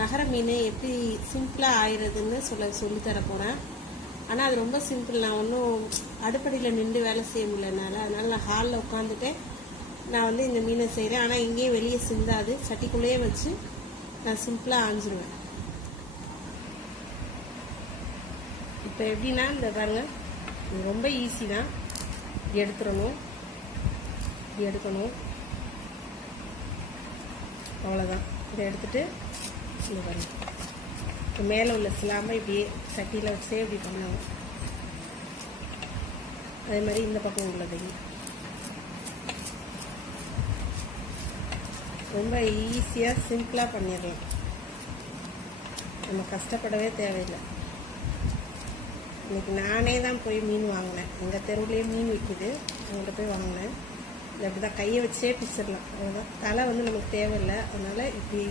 நகர மீன் எப்படி சிம்பிளாக ஆயிடுறதுன்னு சொல்லித்தர போகிறேன். ஆனால் அது ரொம்ப சிம்பிள். நான் ஒன்றும் அடுப்படியில் நின்று வேலை செய்ய முடியலனால, அதனால் நான் ஹாலில் உட்காந்துட்டு நான் வந்து இந்த மீனை செய்கிறேன். ஆனால் இங்கேயே வெளியே சிந்தாது, சட்டிக்குள்ளேயே வச்சு நான் சிம்பிளாக ஆஞ்சிருவேன். இப்போ எப்படின்னா இந்த பாருங்கள், இது ரொம்ப ஈஸி தான். இப்படி எடுத்துடணும், இப்படி எடுக்கணும், அவ்வளோதான். இதை எடுத்துட்டு இந்த பாருங்கள், இப்போ மேலே உள்ள சிலாமல் இப்படியே சட்டியில் வச்சே இப்படி பண்ணணும். அதே மாதிரி இந்த பக்கம் உள்ளதையும் ரொம்ப ஈஸியாக சிம்பிளாக பண்ணிடலாம். நம்ம கஷ்டப்படவே தேவையில்லை. இன்றைக்கி நானே தான் போய் மீன் வாங்கினேன். எங்கள் தெருவுலேயே மீன் விற்கிது, அவங்கள்ட்ட போய் வாங்கினேன். இது அப்படி தான் கையை வச்சே பிச்சிடலாம், அவ்வளோதான். தலை வந்து நமக்கு தேவையில்லை, அதனால் இப்படி